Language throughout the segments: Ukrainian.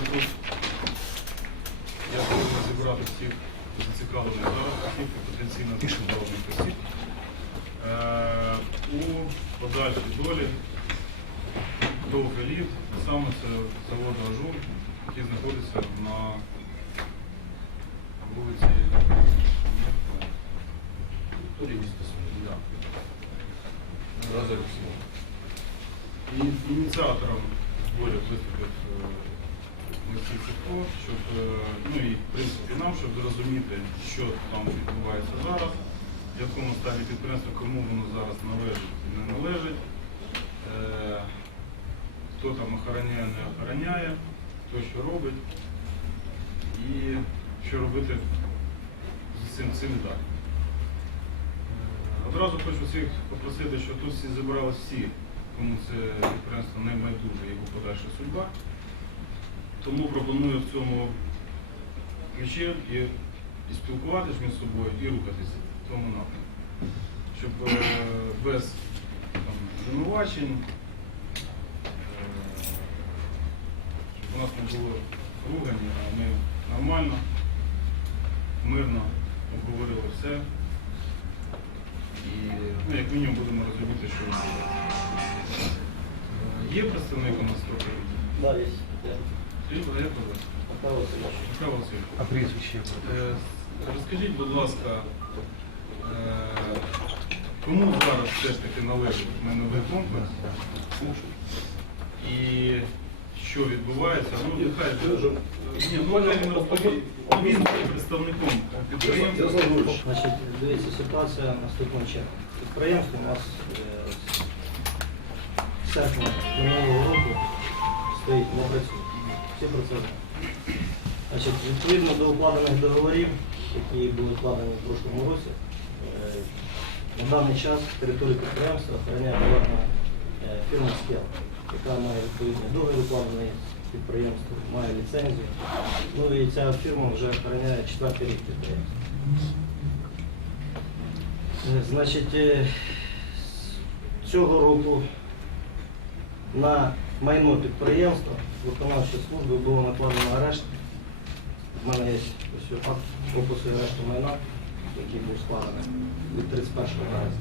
тут. Я повинен зібрати всіх зацікавлених зараз і потенційно зацікавлених осіб. Е, у подальшій долі ТОВ «Еліт», саме це завод «Ажур», який знаходиться на вулиці ініціатором щоб, е, ну і в принципі нам, щоб зрозуміти, що там відбувається зараз, в якому стані підприємство, кому воно зараз належить і не належить, е, хто там охороняє, не охороняє, хто що робить і що робити з цим, цим далі. Е, Одразу хочу всіх попросити, що тут всі зібрались всі, кому це підприємство не його подальша судьба. Тому пропоную в цьому ключі і, і спілкуватись між собою, і рухатися в цьому напрямку. Щоб е, без звинувачень, е, щоб у нас не було ругані, а ми нормально, мирно обговорили все. І ну, як мінімум будемо розуміти, що відбувається. Е, Є представник у нас трохи? Да, есть. Михайло. А прізвище? Розкажіть, будь ласка, е, кому зараз все ж таки належить майновий комплекс і що відбувається? Ну, нехай же. Ні, ну він розповідає. Ну, Він є представником підприємства. Значить, дивіться, ситуація наступного чином. Підприємство у нас е, з серпня минулого року стоїть на працює. Всі відповідно до укладених договорів, які були укладені в прошлому році, е, на даний час територію підприємства охороняє приватна е, фірма «Скел», яка має відповідний договір укладений з підприємством, має ліцензію. Ну і ця фірма вже охороняє четвертий рік підприємства. Е, Значить, цього року на майно підприємства виконавчої служби було накладено арешт. У мене є ось акт опису арешту майна, який був складений від 31 березня,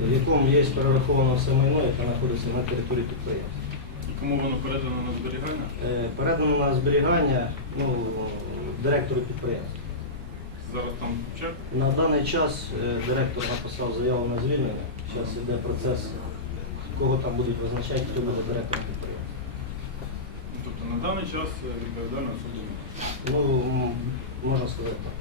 в якому є перераховано все майно, яке знаходиться на території підприємства. Кому воно передано на зберігання? Е, Передано на зберігання ну, директору підприємства. Зараз там чек. На даний час е, директор написав заяву на звільнення. Зараз йде процес, кого там будуть визначати, хто буде директором підприємства. На даний час е, відповідальна особа. Ну, можна сказати так.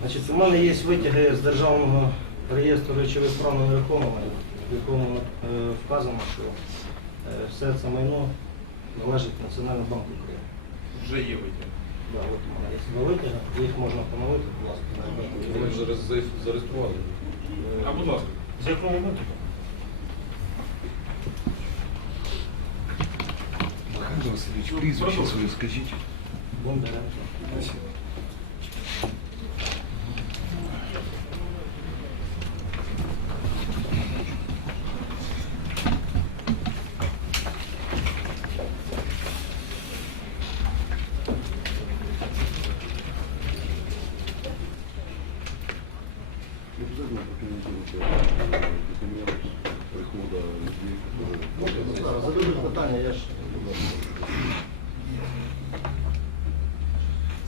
Значить, у мене є витяги з державного реєстру речових прав на нерухоме майно, в якому е, вказано, що е, все це майно належить Національному банку України. Вже є витяг. Да, от у мене є два витяги, їх можна поновити, будь ласка. Вони вже зареєстрували. А будь ласка. З якого моменту? Васильович, прізвище своє скажіть. Бондаренко. Обязательно прокомментируйте документ прихода людей, которые... Зараз зададуть питання, я ж.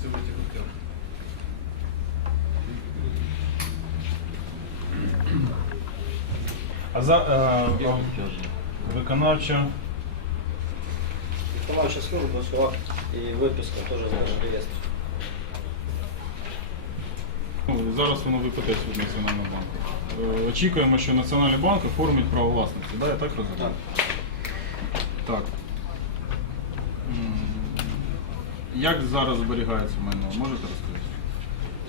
Це витяг. окей. А за е, виконавча Виконавча служба, акт і виписка теж в реєстрі. Ну, Зараз воно випадеться від Національного банку. Е, Очікуємо, що Національний банк оформить право власності. Да, я так розумію? Так. М, Як зараз зберігається майно? Можете розказати?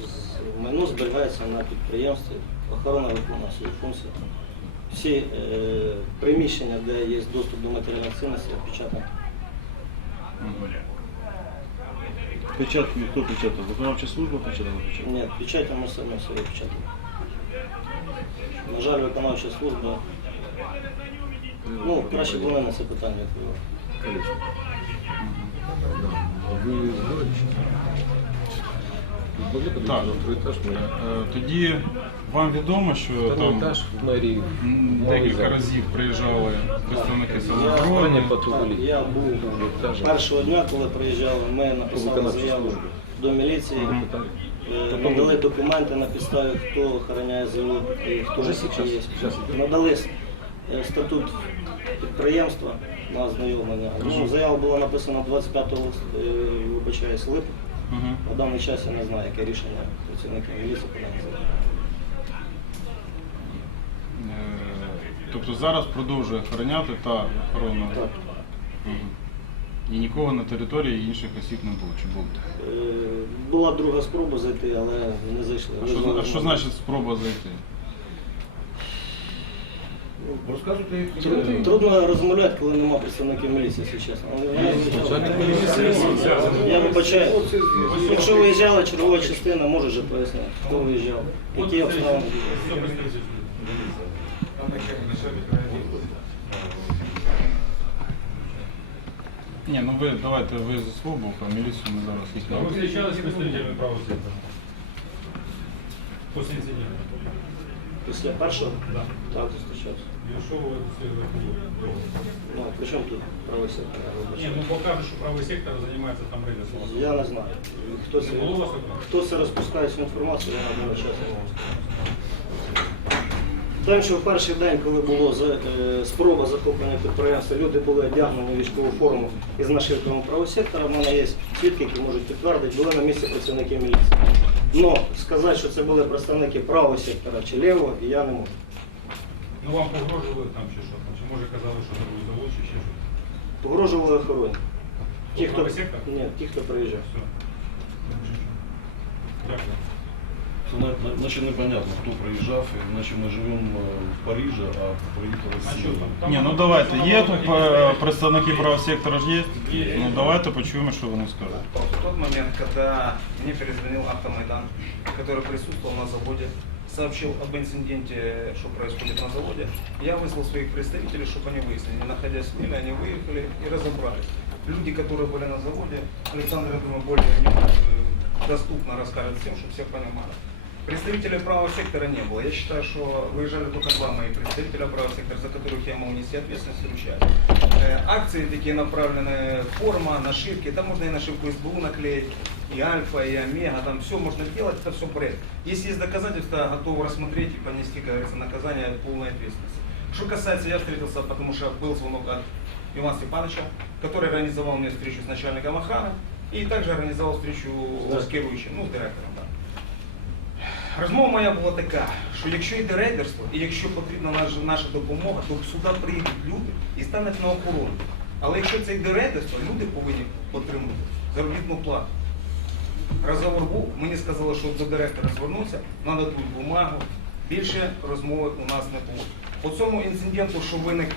З- Майно зберігається на підприємстві, охорона виконує свої функції Всі е, приміщення, де є доступ до матеріальних цінностей, опечатані. Печатки хто печатав? Виконавча служба печатала печатку? Ні, печаті ми самі собі печатаємо. На жаль, виконавча служба. Ну, краще б вони на це питання відповіли. Колесо. Вы знаете? Могли подойти Так. на второй этаж? Мы... Е, Тоді вам відомо, що Второй там этаж в мэрии. м, Малый декілька зал. разів приїжджали представники Я- самооборони. Охране Так, патрулей. я був Этажи. першого дня, коли приїжджали, ми написали виконавчій заяву службі. до міліції, Мгм. е, Потім- надали документи на підставі, хто охороняє завод і хто Уже ж сейчас, є. сейчас идет. Надали е, статут підприємства на ознайомлення. Ну, заява була написана 25 лист- е, вибачаюсь, липня. Мгм. На даний час я не знаю, яке рішення працівників міліції по Тобто зараз продовжує охороняти та охорона. Так. Мгм. І нікого на території інших осіб не було. Чи було? Е, Була друга спроба зайти, але не зайшли. А що, а що значить спроба зайти? Трудно- Трудно розмовляти, коли немає представників міліції, якщо чесно. Я вибачаю. Якщо виїжджала чергова частина, може вже пояснити, хто виїжджав, які обставини. Ні, ну ви давайте ви зі свого боку, а міліцію ми зараз їх А вы не встречались с представителями правого сектора? После инцидента? Після першого? Да. Так, зустрічався. И что вы это Ну, при чому тут правий сектор? Я Не, вибачаю. ну покажет, что правый сектор занимается там рейдерством. Я не знаю. Хто це, Не було у вас такого? хто це розпускає цю інформацію, я на даний час не можу сказати. Там, що в перший день, коли було за- е, спроба захоплення підприємства, люди були одягнені військову форму із нашивками правого сектора. У мене є свідки, які можуть підтвердити, були на місці працівники міліції. Но сказати, що це були представники правого сектора чи лівого, я не можу. Ну вам погрожували там чи що? Чи може казали, що це буде завод, чи ще щось? Погрожували охороні. Ті, хто, ні, ті, хто приїжджав. Все. Дякую. Це наче непонятно, хто приїжджав, іначе ми живемо е, в Парижі, а приїхали з А що Сирії. там? Там Ні, ну там давайте. Є написано, тут що е, представники правого сектора ж є? Є. Ну давайте почуємо, що вони скажуть. В тот момент, когда мне перезвонил Автомайдан, который присутствовал на заводе, сообщил об инциденте, что происходит на заводе, я вызвал своих представителей, чтобы они выяснили. Не находясь в Миле, они выехали и разобрались. Люди, которые были на заводе, Александр, я думаю, более э, доступно расскажет всем, чтобы все понимали. Представителей правого сектора не было. Я считаю, что выезжали только два моих представителя правого сектора, за которых я могу нести ответственность и ручать. Э, Акции такие направленные, форма, нашивки, там можно и нашивку СБУ наклеить, и Альфа, и Омега, там все можно делать, это все бред. Если есть доказательства, готовы рассмотреть и понести, как говорится, наказание полной ответственности. Что касается, я встретился, потому что был звонок от Ивана Степановича, который организовал мне встречу с начальником охраны и также организовал встречу с керующим, ну, с директором. Розмова моя була така, що якщо йде рейдерство і якщо потрібна наша, наша допомога, то сюди приїдуть люди і стануть на охорону. Але якщо це йде рейдерство, люди повинні отримати заробітну плату. Розговор був, мені сказали, що до директора звернувся, нададуть бумагу. Більше розмови у нас не було. По цьому інциденту, що виник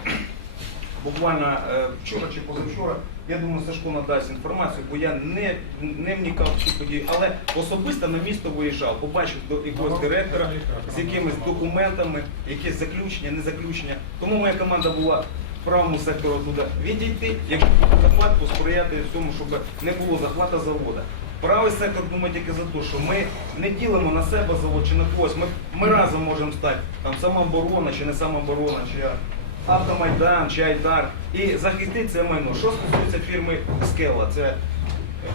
буквально е, вчора чи позавчора, я думаю, Сашко надасть інформацію, бо я не, не вникав в ці події, але особисто на місто виїжджав, побачив до якогось директора з якимись документами, якесь заключення, не заключення. Тому моя команда була в правому сектору туди відійти, як захват посприяти цьому, щоб не було захвата завода. Правий сектор думає тільки за те, що ми не ділимо на себе завод чи на когось. Ми, ми разом можемо стати там самооборона чи не самооборона, чи Автомайдан, чи Айдар і захистити це майно. Що стосується фірми Скела, це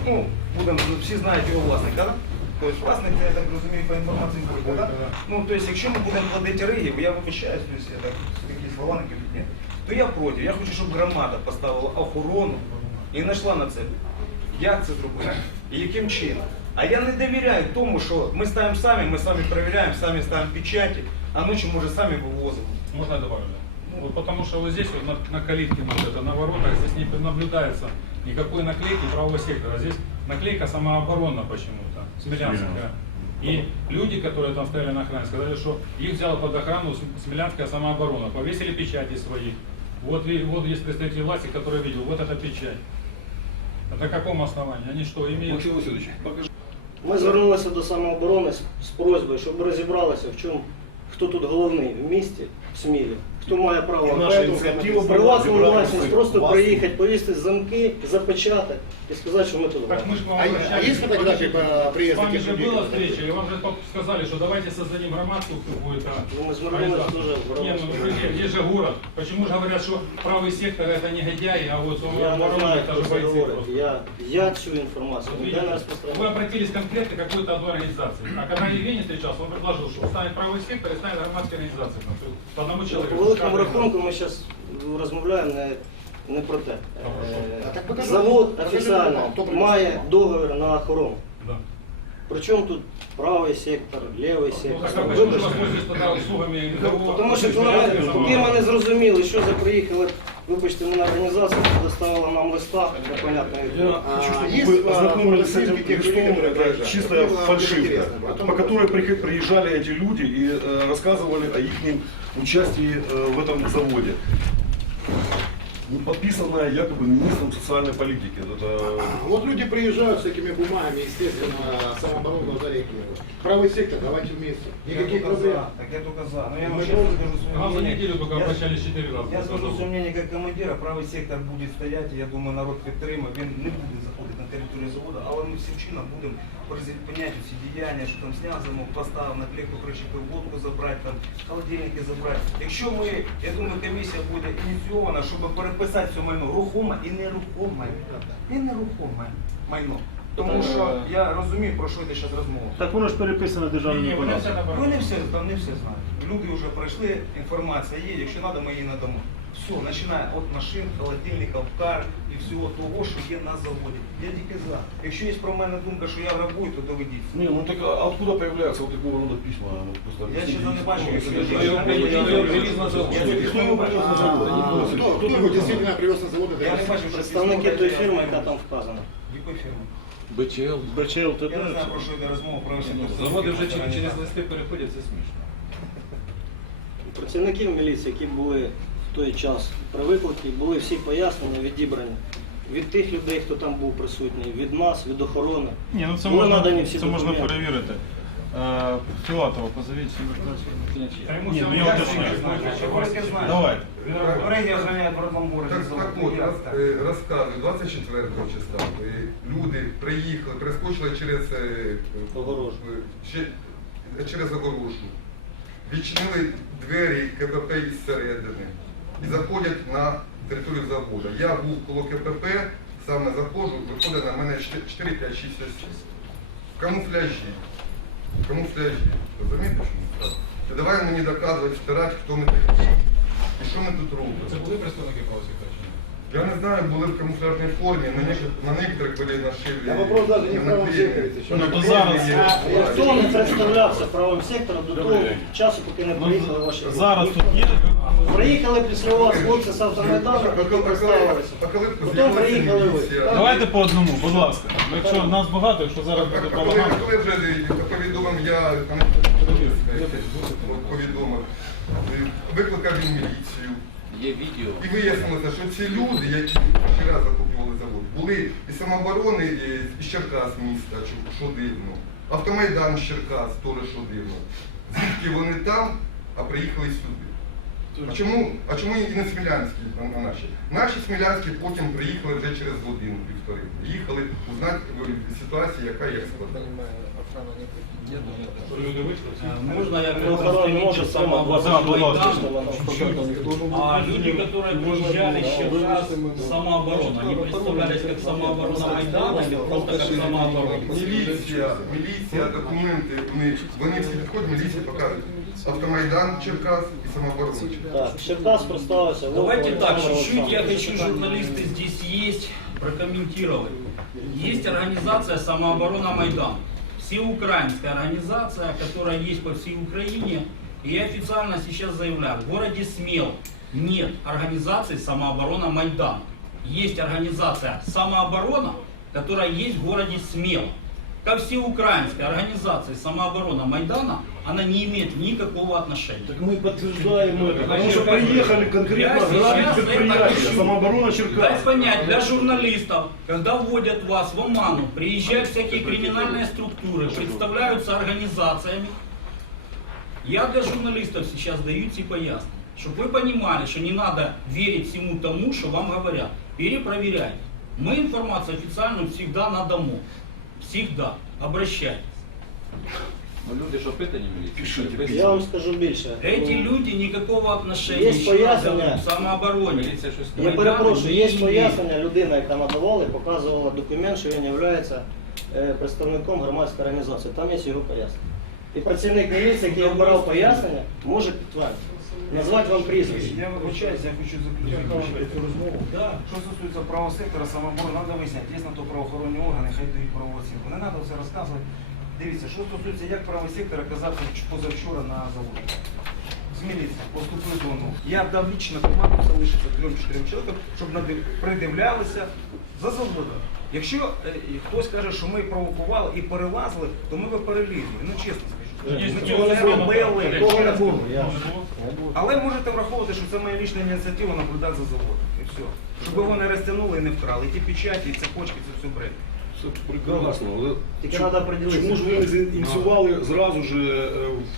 ну, будемо, всі знають його власника, да? Тобто власник, я так розумію, по інформації буде, да? Ну, тобто, якщо ми будемо платити риги, я вибачаюсь, тобто, я так, такі слова не кажуть, то я проти. Я хочу, щоб громада поставила охорону і знайшла на це. Як це зробити? І яким чином? А я не довіряю тому, що ми ставимо самі, ми самі перевіряємо, самі ставимо печаті, а ночі може самі вивозимо. Можно я добавлю? Вот потому что вот здесь вот на, на калитке, вот это, на воротах, здесь не наблюдается никакой наклейки правого сектора. Здесь наклейка самооборона почему-то, Смелянская. И люди, которые там стояли на охране, сказали, что их взяла под охрану См- Смелянская самооборона. Повесили печати свои. Вот, ви- вот есть представитель власти, который видел, вот эта печать. А на каком основании? Они что, имеют... Максим Васильевич, покажи. Ми звернулися до самооборони з, з просьбою, щоб розібралися, в чому, хто тут головний в місті, в Смілі, хто має право. І наша ініціатива була Приватну зібрати власність цих просто власників. приїхати, повісти замки, запечатати і сказати, що ми тут. Так мы же к вам А, а обращались. есть фотографии по С приезду вами тех же людей? была которые- встреча, и вам же сказали, что давайте создадим громадскую какую-то Ну, мы с Маргаритой организацию. тоже в Не, ну громадскую. где, где же город? Почему же говорят, что правый сектор это негодяи, а вот Я не оборона знаю, это хто же це бойцы говорить. просто. Я, я цю інформацію Вот ніде не видите, Вы розпространяю. обратились конкретно к какой-то одной организации. А когда Евгений встречался, он предложил, что станет правый сектор и станет громадская организация. Ну, то есть По одному человеку. Великому рахунку ми зараз розмовляємо не, не про те. А так Е, покажи, Завод покажи офіційно документ, має договір на охорону. Да. Причому тут правий сектор, лівий Ну, сектор. Вибачте. Тому що коли ми, поки ми не зрозуміли, що за приїхали, вибачте, мене організація доставила нам листа, непонятно. Я А, хочу, чтобы есть, вы а, ознакомились с фотоснимки этим тех людей, листом. которые Это проезжали? чистая Мне было очень фальшивка, интересно. Потом- по которой при- приезжали эти люди и э, рассказывали о их участии э, в этом заводе. Не подписанная якобы министром социальной политики. Это Вот люди приезжают с этими бумагами, естественно, самооборона за реки. Правый сектор, давайте вместе. Я Никаких только проблем. за. Так я только за. Но я Мы вам честно тоже- скажу свое Нам за мнение. неделю только Я- обращались четыре раза. Я скажу своє мнение як командира, правий сектор буде стояти, я думаю, народ підтримає, він не буде на заводу, але ми всім чином будемо припиняти всі діяння, що там зняв замок, поставив наклейку кричити, водку забрати, там, холодильники забрати. Якщо ми, я думаю, комісія буде ініційована, щоб переписати це майно рухоме і нерухоме. І нерухоме майно. Тому що я розумію, про що йде зараз розмова. Так воно ж переписано Ні, ні, вони все наоборот. не все, там не все знають. Люди вже пройшли, інформація є, якщо треба, ми її надамо. Все, починає от машин, холодильників, кар і всього того, що є на заводі. Я тільки за. Якщо є про мене думка, що я грабую, то доведіться. Не, ну так а откуда появляется вот такого рода письма? Ну, я ще не бачу, як Я я- привіз на завод. Кто его привез на не на завод? Я не бачу, що Представники тої фірми, яка там вказана. Якої фірми? БЧЛ. БЧЛ ТТ. Я не знаю, про що йде розмова, про всі Заводи вже через через листи переходять, це смішно. Працівників міліції, які були в той час при викликі, були всі пояснення відібрані від тих людей, хто там був присутній, від нас, від охорони. Ні, ну це Були можна, надані всі це можна документи. перевірити. Е, Філатова, позовіть. А Ні, ну я ясно, уточняю. знаю, что Говорите, знаю. Давайте. Регі охороняють в родному. Так, так от, роз, е, розказую, 24 числа е, люди приїхали, перескочили через е, Огорожу. е, ще- через огорожу, відчинили двері КПП із середини і заходять на територію заводу. Я був коло КПП, саме заходжу, виходить на мене 4, 5, 6 осіб. В камуфляжі. В камуфляжі. Розумієте, що я сказав? Давай мені доказувати, втирати, хто ми такі. І що ми тут робимо. Це були представники правого сектора чи ні? Я не знаю, були в камуфляжній формі, на, них, на некоторых были нашивки. Да вопрос даже не в правом секторе, ты что? Ну, то зараз, Хто не представлявся правим сектором до того часу, поки не приїхали ваші люди? зараз тут є. Приїхали після вас хлопці з автомайдану, представилися. А коли Потім приїхали ви. Давайте по одному, будь ласка. Ну, Якщо нас багато, якщо зараз буде А коли, балаган. коли вже повідомив, я там от повідомив, е, викликав він міліцію. Є відео. І вияснилося, що ці люди, які вчора захоплювали завод, були із самооборони е, із Черкас міста, що- що дивно. Автомайдан з Черкас, теж що дивно. Звідки вони там, а приїхали сюди? А чому, а чому і не смілянські а, а наші? Наші смілянські потім приїхали вже через годину півтори. Їхали узнати е, ситуацію, яка є складна. Що люди вийшли? всі? Можно я Ну, охорона не може сама Да, будь ласка. А люди, которые приезжали сейчас самооборона, они представлялись как самооборона Майдана или просто как самооборона? Міліція, міліція, документи, вони, вони всі підходять, міліція показує. Автомайдан Черкас і самооборона Черкас. Так, Черкас представився. Давайте Волков так, Олександр чуть-чуть я Олександрович. хочу, журналисты здесь есть, прокомментировать. Есть организация «Самооборона Майдан». Всеукраинская организация, которая есть по всей Украине. И я официально сейчас заявляю, в городе Смел нет организации «Самооборона Майдан». Есть организация «Самооборона», которая есть в городе Смел. Ко всеукраинской организации «Самооборона Майдана» она не имеет никакого отношения. Так мы подтверждаем это, потому что приехали конкретно грабить предприятие, самооборона Дай Черкас. понять, для журналистов, когда вводят вас в оману, приезжают всякие криминальные структуры, представляются организациями, я для журналистов сейчас даю типа ясно. Чтобы вы понимали, что не надо верить всему тому, что вам говорят. Перепроверяйте. Мы информацию официальную всегда на дому. Всегда. Обращайтесь. Ну люди ж опитані міліції. Я вам скажу більше. Эти Ну, люди никакого отношения еще раз пояснення. говорю, к самообороне. Міліція щось Я перепрошую, є пояснення, людина, яка надавала, і показувала документ, що він є представником громадської організації. Там є його пояснення. І працівник міліції, який обирав пояснення, може підтвердити. Назвати вам прізвище. Я вибачаюсь, я хочу заключити цю розмову. Що стосується правого сектора, самобору, треба виясняти, є на то правоохоронні органи, хай дають правову оцінку. Не треба все розказувати. Дивіться, що стосується, як правий сектор оказався позавчора на заводі. З міліції поступили до ОНУ. Я дав лічно команду залишиться трьом-чотирьом чоловікам, щоб придивлялися за заводом. Якщо е, хтось каже, що ми провокували і перелазили, то ми би перелізли. Ну чесно скажу. Ми цього не робили. Такого не було. Я... Але можете враховувати, що це моя лічна ініціатива наблюдати за заводом. І все. Щоб його не розтягнули і не вкрали. І ті печаті, і цепочки, це все бред. Це прекрасно, але Тільки чому- треба приділитися. Чому ж ви не зініціювали зразу ж е,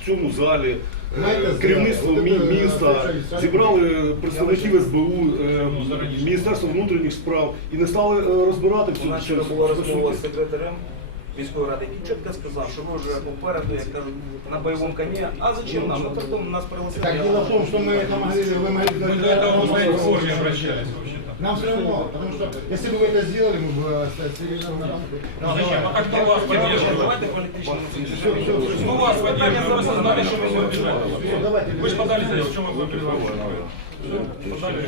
в цьому залі е, Знаєте, керівництво от мі- це, міста, е, зібрали представників СБУ, е, Міністерства внутрішніх справ і не стали е, розбирати У всю нас цю вчора була цю розмова суть? з секретарем міської ради, який чітко сказав, що ви вже попереду, як кажуть, на бойовому коні. А зачем нам? Ну, потім нас пригласили. Так дело в том, что мы это могли, вы могли... Мы до этого уже в форме обращались вообще-то. Нам все равно, потому что если бы вы это сделали, мы бы э, с- с телевизором Ну, зачем? А как-то вас поддерживают. Давайте політично. Ну вас поддерживают, вы создали, что вы Все, убежали. давайте. Вы же подали заявку, чем вы переживаете? Подали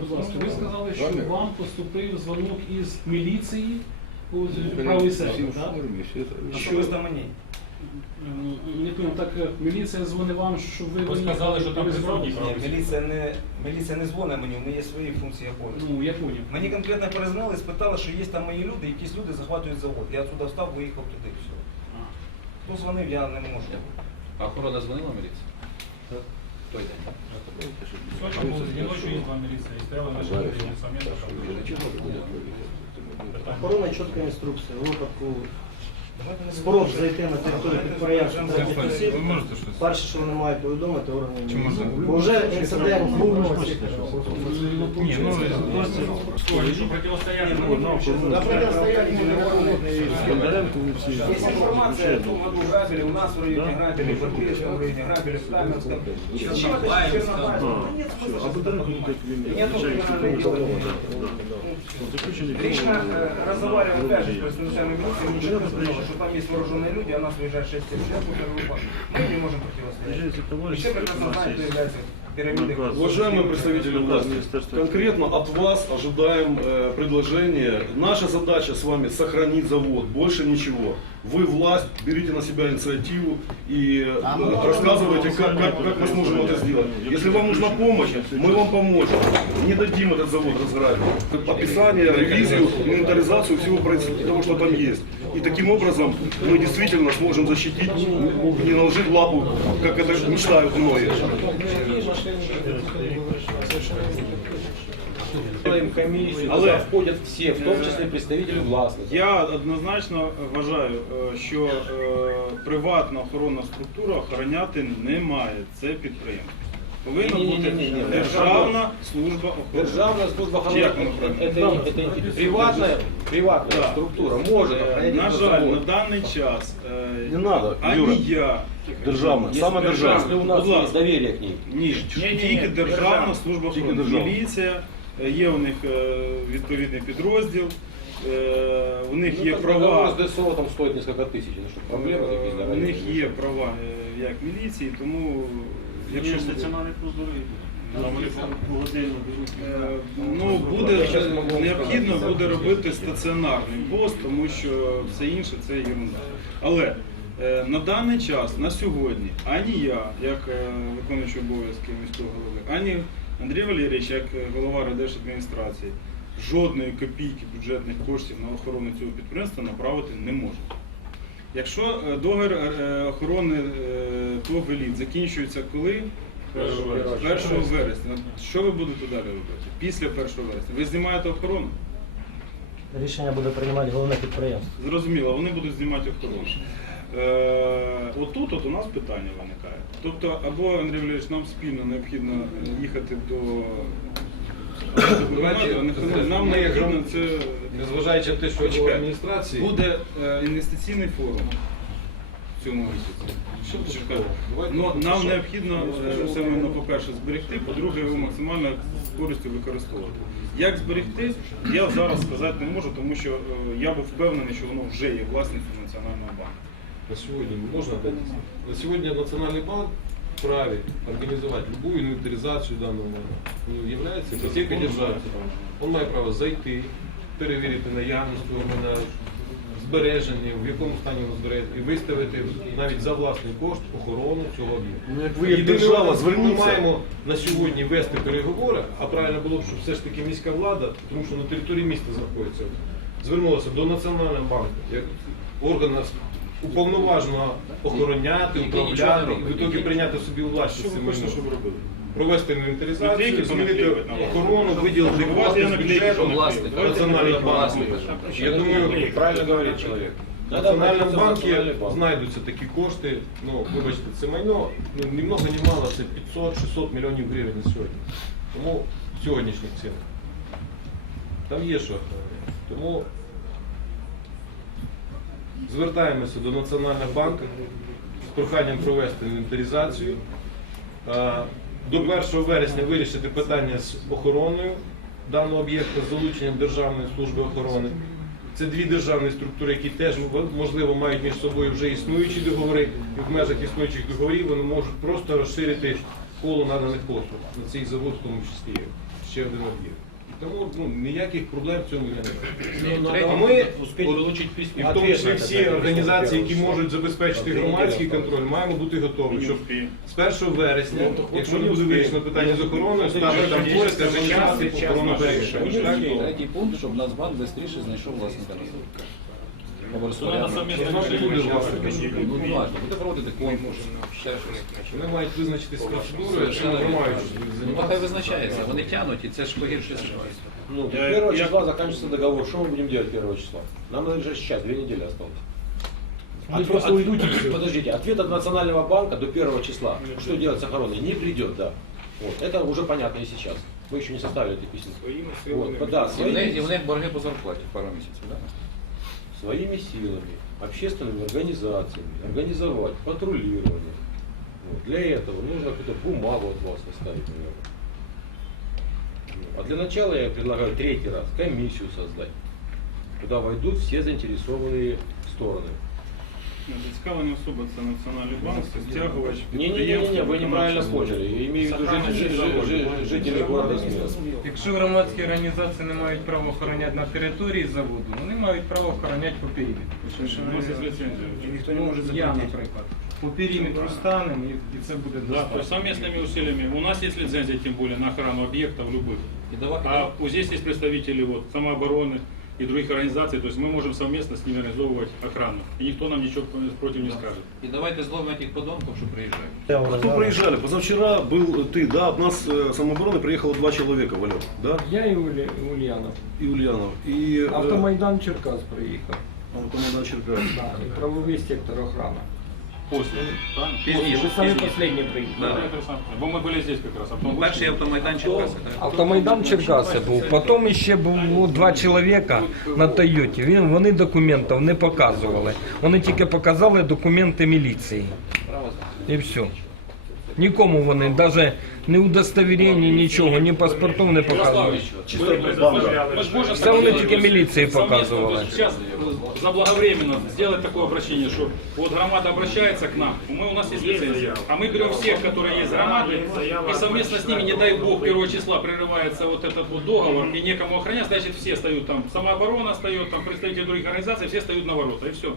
Будь ласка, ви сказали, що вам поступив дзвонок із міліції у правий сектор, так? А що ви там мені? Не понял, так е, міліція дзвонить вам, що ви... Ви сказали, що там розібрались? присутні Ні, міліція не, міліція не дзвонить мені, у мене є свої функції обов'язки. Ну, я понял. Мені конкретно перезнали і спитали, що є там мої люди, якісь люди захватують завод. Я туди встав, виїхав туди. Все. Хто дзвонив, я не можу. А охорона дзвонила міліції? Той день. И стояла наша милиция, Охорона чітка інструкція. У випадку Давайте не спороб будемо. зайти на територію підприємства третіх осіб, Ви можете щось? перше, що вони мають повідомити органи Чи міліції. можна? Бо вже інцидент був. Ні, ну, что противостояние Да, противостояние невозможно. Есть информация, в том году грабили, у нас в районе грабили, в Иркутском районе грабили, в Каменском. Чернобыльском, Чернобыльском. Нет смысла. Нету криминальной дела. Лично э, разговаривал опять же с представителями милиции, мне четко сказали, что там есть вооруженные люди, а у нас выезжает 6 человек, группа. Мы не можем противостоять. И все прекрасно знают, кто является пирамидой. Уважаемые представители власти, конкретно от вас ожидаем э, предложения. Наша задача с вами сохранить завод, больше ничего. Вы власть, берите на себя инициативу и э, рассказывайте, как, как, как мы сможем это сделать. Если вам нужна помощь, мы вам поможем. Не дадим этот завод разграбить. Описание, ревизию, инвентаризацию всего того, что там есть. И таким образом мы действительно сможем защитить, не наложить лапу, как это мечтают многие. Але- входять всі, в тому числі представители власти. Я однозначно вважаю, е, що е, приватна охоронна структура охороняти не має це підприємство. Повинна бути Ні-ні-ні-ні. державна служба охорони. Державная служба охраны, Як ми это, правильно? это, это, это приватная, приватная Да. структура может Е, охранять На этот жаль, на завод. даний час е, Не надо, ані Юра. я, Державна, Если, саме если державна. у нас Будь есть ласка. доверие к ней. ні, тільки державна служба Тільки охорони. державна. Міліція, е, є у них е, відповідний підрозділ, е, у них Ну, є как права. договор с ДСО там стоит несколько тысяч. Ну что, проблемы Е, какие-то? У них є права е, як міліції, тому якщо буде- Е, Ну, буде необхідно буде робити стаціонарний пост, тому що все інше це ерунда. Але е, на даний час, на сьогодні, ані я, як е, виконуючий обов'язки міського голови, ані Андрій Валерійович, як голова райдержадміністрації, жодної копійки бюджетних коштів на охорону цього підприємства направити не може. Якщо е, договір е, охорони е, ТОВ «Еліт» закінчується коли? 1 вересня. Що ви будете далі робити? Після 1 вересня. Ви знімаєте охорону? Рішення буде приймати головне підприємство. Зрозуміло, вони будуть знімати охорону. Е, отут от у нас питання виникає. Тобто, або Андрій Валерійович, нам спільно необхідно їхати до нам необхідно це Незважаючи на те, що в адміністрації буде е, інвестиційний форум в цьому місяці. Що? Ну, нам необхідно е, ну, по-перше, зберегти, по-друге, його максимально з користю використовувати. Як зберегти, я зараз сказати не можу, тому що е, я був впевнений, що воно вже є власністю Національного банку. на сьогодні можна на сьогодні Національний банк вправі організувати любую інвентаризацію даного майна. Ну, являється іпотека держави. Він має право зайти, перевірити наявність майна, збереження, в якому стані воно збереження, і виставити навіть за власний кошт охорону цього об'єкту. Ну, як ви як Єдине, держава, Ми зверніться. маємо на сьогодні вести переговори, а правильно було б, щоб все ж таки міська влада, тому що на території міста знаходиться, звернулася до Національного банку, як органа уповноваженого охороняти, управляти, і в який- прийняти собі у власність це майно. Провести інвентаризацію, змінити охорону, виділити з бюджету. Національного я банку. Я думаю, Правильно говорит человек. Національному банку знайдуться такі кошти. Ну, вибачте, це майно, ну, ні много, ні мало, це 500-600 мільйонів гривень на сьогодні. Тому в сьогоднішніх цінах. Там є що. Тому звертаємося до Національного банку з проханням провести інвентаризацію. До 1 вересня вирішити питання з охороною даного об'єкта з залученням Державної служби охорони. Це дві державні структури, які теж можливо мають між собою вже існуючі договори, і в межах існуючих договорів вони можуть просто розширити коло наданих послуг на цей завод, в тому числі ще один об'єкт. Тому ну, ніяких проблем в цьому я не бачу. А ми, от, і в тому числі всі організації, які можуть забезпечити громадський контроль, маємо бути готові, щоб з 1 вересня, якщо не буде вирішено питання з охороною, стати там поряд і організувати охорону бережа. Третій пункт, щоб Нацбанк швидше знайшов власника на завод. Або Надо совместно Знати буде власником. Ну, не важно, буде проводити конкурс, ще щось. Вони мають визначитись з процедурою, що вони мають Ну, хай визначається, вони тянуть, і це ж погіршує ситуацію. Ну, Я- 1 я- числа заканчивается договор. Что мы будем делать 1 числа? Нам надо же сейчас, две недели осталось. Ответ- от- Подождите, ответ от Национального банка до 1 числа. Что делать с охраной? Не придет, да. Вот. Это уже понятно и сейчас. Мы еще не составили эти письма. Вот, да, І в них, і своими, в них борги по зарплаті пару місяців, так? Своими силами, общественными организациями организовать патрулирование. Вот. Для этого нужно какую-то бумагу от вас оставить, наверное. А для начала я предлагаю третий раз комиссию создать, куда войдут все заинтересованные стороны. Ну, Зацікавлені особи це Національний банк, це стягувач, Не-не-не, вы неправильно поняли. Я имею в виду жи- жи- жи- жи- жителей города Сміла. Якщо громадські організації не мають права охороняти на території заводу, вони мають право охороняти по периметру. У нас є ліцензія. Ніхто не може Я, заборонити. наприклад, по периметру станемо і, і це буде Да, то есть достатньо. совместными усилиями. У нас есть лицензия, тем более, на охрану объектов любых. І давай, А вот здесь есть представители вот, самообороны и других организаций. То есть мы можем совместно с ними организовывать охрану. И никто нам ничего против не скажет. і давайте зловимо тих подонків, що приїжджають. А кто приезжали? Позавчера был ты, да, от нас э, самообороны приехало два человека, Валер, да? Я і Уля- Ульянов. И Ульянов. И, э, Автомайдан Черкас приїхав. Автомайдан Черкас. Да, і правовий сектор охрани. После. Пізніше, самі пізніше. останні приїхали. Да. Бо ми були здесь как раз. А потом Перший автомайдан Черкаси, так? Автомайдан Черкаси був. Потім ще було два чоловіка на Тойоті. Він, вони документів не показували. Вони тільки показали документи міліції. І все. Нікому вони навіть ні удостовірення, нічого, ні паспортів не показували. Мы ж можем Це вони так тільки сделать. міліції Совместно, то показували. есть Сейчас заблаговременно сделать такое обращение, что вот громада обращается к нам, мы, у нас есть лицензия, а мы берем всех, которые есть громады, и совместно с ними, не дай бог, 1 числа прерывается вот этот вот договор, и некому охранять, значит все стоят там, самооборона стоит, там представители других организаций, все стоят на ворота, и все.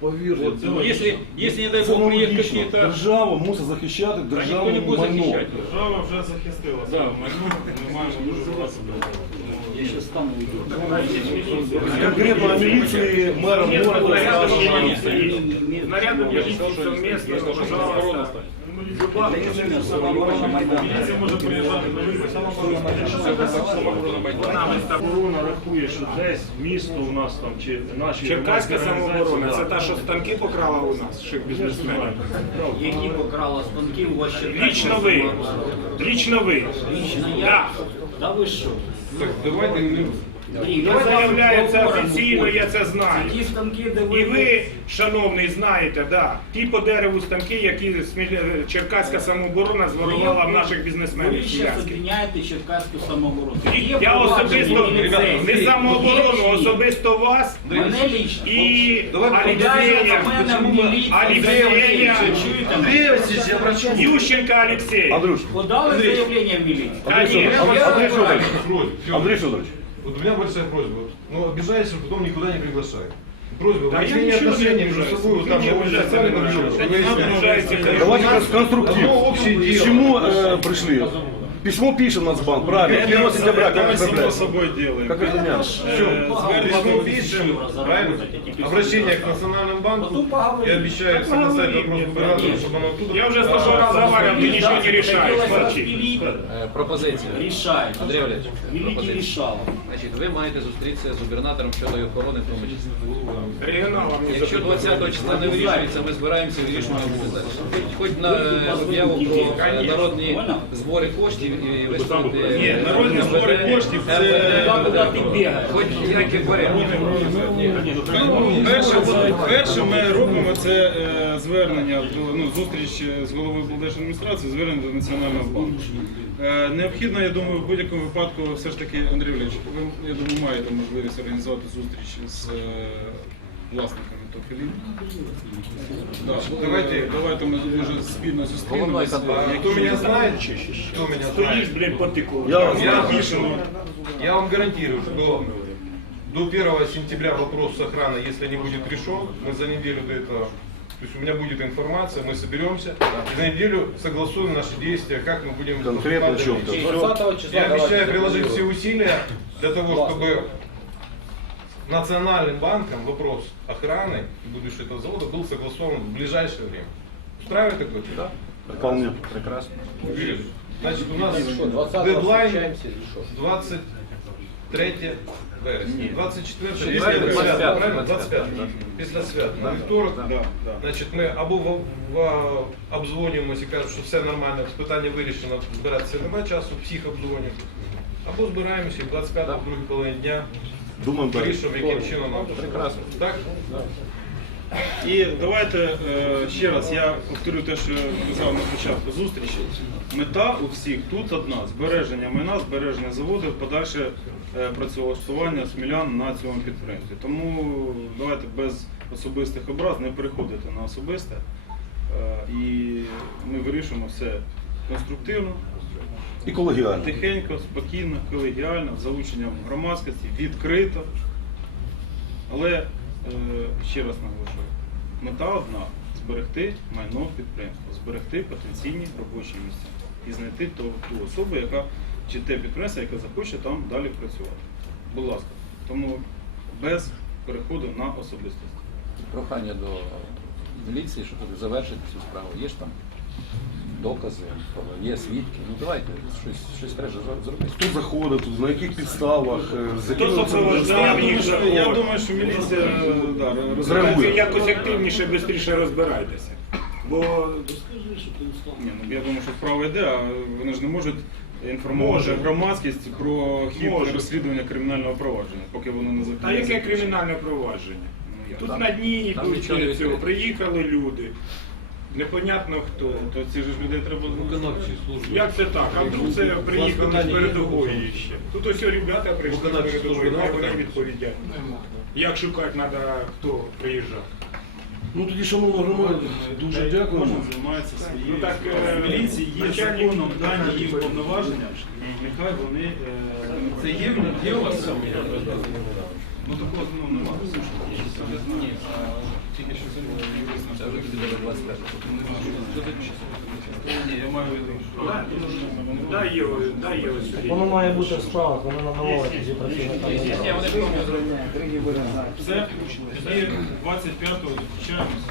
Повірте, Вот, це- ну, если, если, не дай це бог, приедут логічно. какие-то... Держава мусить захищати Да никто не державне будет майно. Держава вже захистила. Да, майно, ми маємо дуже багато. Конкретно о милиции мэра города. Нарядом я сказал, что совместно, пожалуйста. Міліція може приїжджати. Оборона рахує, що десь місто у нас там чи наші Черкаська самооборона, це та, що станки покрала у нас, ших бізнесменів. Які покрала станки у вас ще Лічно ви. Лічно ви. Лічно я? Да. Да ви що? Так, давайте не... Ні, Я це поговоримо. офіційно, я це знаю. Ті станки, де ви... І ви, шановний, знаєте, да, ті по дереву станки, які Черкаська самооборона зворувала в наших Ви бізнесменів. ще смілянських. обвиняєте Черкаську самооборону. І Я особисто, не самооборону, ні? особисто вас Мене лічно. і Алексея, Ющенка Алексея. Подали заявлення в міліцію? Андрій Федорович, Я Андрій Федорович, Просьба. Андрій Федорович, Вот у меня большая просьба. Ну, обижаешься, потом никуда не приглашай. Просьба, Да я выяснение ничего не отношений между обижаюсь. собой, вот там Вы же не вы обижайтесь, записали, Андрей там Иванович. что, Да не надо выяснение. обижаться. давайте У нас конструктив. Одно общее К дело. чему э, пришли? Письмо пишем Нацбанк, правильно? 1 сентября, как мы само отправляем? собой делаем. Как это Э, Письмо пишем, правильно? Обращение к Национальному банку. Я обещаю согласовать вопрос губернатору, чтобы он оттуда... Я уже с тобой разговаривал, ты ничего не решаешь, молчи. Е, Пропозиція. Рішає. Андрій Валерійович, Великий пропозиція. рішала. Значить, ви маєте зустрітися з губернатором щодо її охорони, в тому числі. Регионалом не Якщо 20 числа не вирішується, ми збираємося і вирішуємо буде Хоч, хоч на е, об'яву про е, народні збори коштів і виставити... Ні, народні збори коштів це- Куди ти бігаєш? Хоч який варіант. Ну, Перше, перше ми робимо це е, звернення до ну, зустріч з головою облдержадміністрації, звернення до Національного банку. Е, необхідно, я думаю, в будь-якому випадку все ж таки, Андрій Валерійович, ви я думаю, маєте можливість організувати зустріч з е, власниками ТОФІЛІ. Да, давайте, давайте ми може спільно зустрінемося. Кто меня знает, кто меня знает, блядь, потыку. Я я, знаю. я вам гарантирую, что до 1 сентября вопрос с охраной, если не будет решен, мы за неделю до этого, то есть у меня будет информация, мы соберемся и за неделю согласуем наши действия, как мы будем Конкретно, поступать дальше. четко. 20 числа Я обещаю давайте приложить все зробимо. усилия для того, чтобы Национальным банком вопрос охраны и будущего этого завода был согласован в ближайшее время. Устраивает такое? Да. Вполне. Прекрасно. Значит, у нас Що, 20 дедлайн зустрічаємося, і що? 23 вересня. 24 Ще після 25, свята, правильно? 25. 25. Після свята. На вівторок. Да, да. Значить, ми або в, в, обдзвонюємося і кажуть, що все нормально, питання вирішено, збиратися немає часу, всіх обдзвонюємо. Або збираємося і в 25 в другій половині дня Думаємо далі. вирішуємо, яким чином нам. Прекрасно. Так? І давайте е, ще раз я повторю те, що казав на початку зустрічі. Мета у всіх тут одна: збереження майна, збереження заводу, подальше е, працевлаштування смілян на цьому підприємстві. Тому давайте без особистих образ не переходити на особисте. Е, і ми вирішимо все конструктивно, І колегіально. тихенько, спокійно, колегіально, з залученням громадськості, відкрито. Але е, ще раз наголошую, мета одна зберегти майно підприємства, зберегти потенційні робочі місця і знайти ту, ту особу, яка чи те підприємство, яке захоче там далі працювати. Будь ласка, тому без переходу на особистості. Прохання до міліції, щоб завершити цю справу. Є ж там докази, є свідки. Ну давайте щось, щось треба зро- зробити. Хто заходить тут, на яких підставах, е, з якими? Я думаю, що, я думаю, що міліція е, да, Ви розреагує. якось активніше, швидше розбирайтеся. Бо Ні, ну, я думаю, що справа йде, а вони ж не можуть інформувати Може. громадськість про хід Може. розслідування кримінального провадження, поки воно не закінчиться. яке кримінальне провадження? Ну, як? Тут на дні там йдуть нічого не цього. відкрито. Приїхали люди. Непонятно хто. То ці ж людей треба Як це так? А вдруг це приїхали з передової ще. Тут ось ребята прийшли з передової, служби нема вони відповідять. Як шукати треба, хто приїжджав? Ну тоді, шановна громада, дуже дякуємо. Кожен займається своєю. Ну, так, е, в міліції є начальник- законом дані їм повноваження, і нехай вони... е, Це є, є у вас саме? Ну такого ну, немає. Ні, тільки що 25. Ні, я маю. Дай його, дай його сюди. Воно має бути в справах, воно на новому тоді працює. Ні, вони ж тому Все, тоді 25-го зустрічаємося.